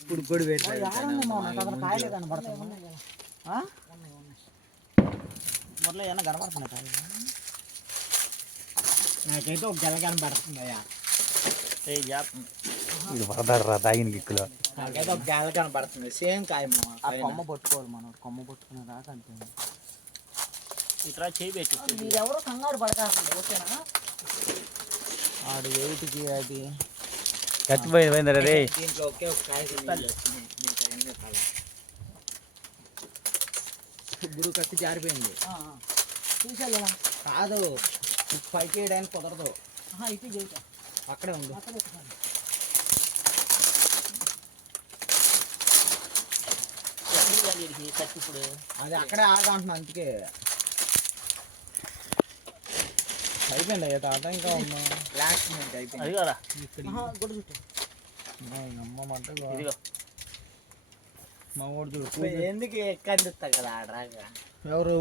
ఇప్పుడు కూడా కాయలే కనబడతాయి. మొదలు ఏమన్నా కనబడుతున్నాయి కాయలు? నాకైతే ఒక గెల కనబడుతుందయ్యా. ఇది పడతాడు రా తాగిన గిక్కులో. నాకైతే ఒక గెల కనబడుతుంది. సేమ్ కాయ కొమ్మ పట్టుకోవాలి మనం. కొమ్మ పట్టుకునే దాకా అంతే. ఇట్లా చేయి పెట్టి మీరెవరో కంగారు పడతారు. ఓకేనా? ఆడు వెయిట్కి అది చచ్చిపోయింది రే. దీంట్లో ఒకే ఒక కాయ గురు కత్తి జారిపోయింది. కాదు పైకి వేయడానికి కుదరదు. అక్కడే ఉంది. ఇప్పుడు అది అక్కడే ఆగంటున్నా. అందుకే అయిపోయింది అయ్యా తాత. ఇంకా ఉన్నా లాస్ట్ మినిట్ అయిపోయింది. అది కదా మా ఊడు చూడు ఎందుకు ఎక్కందిస్తా కదా ఆడరాగా. ఎవరు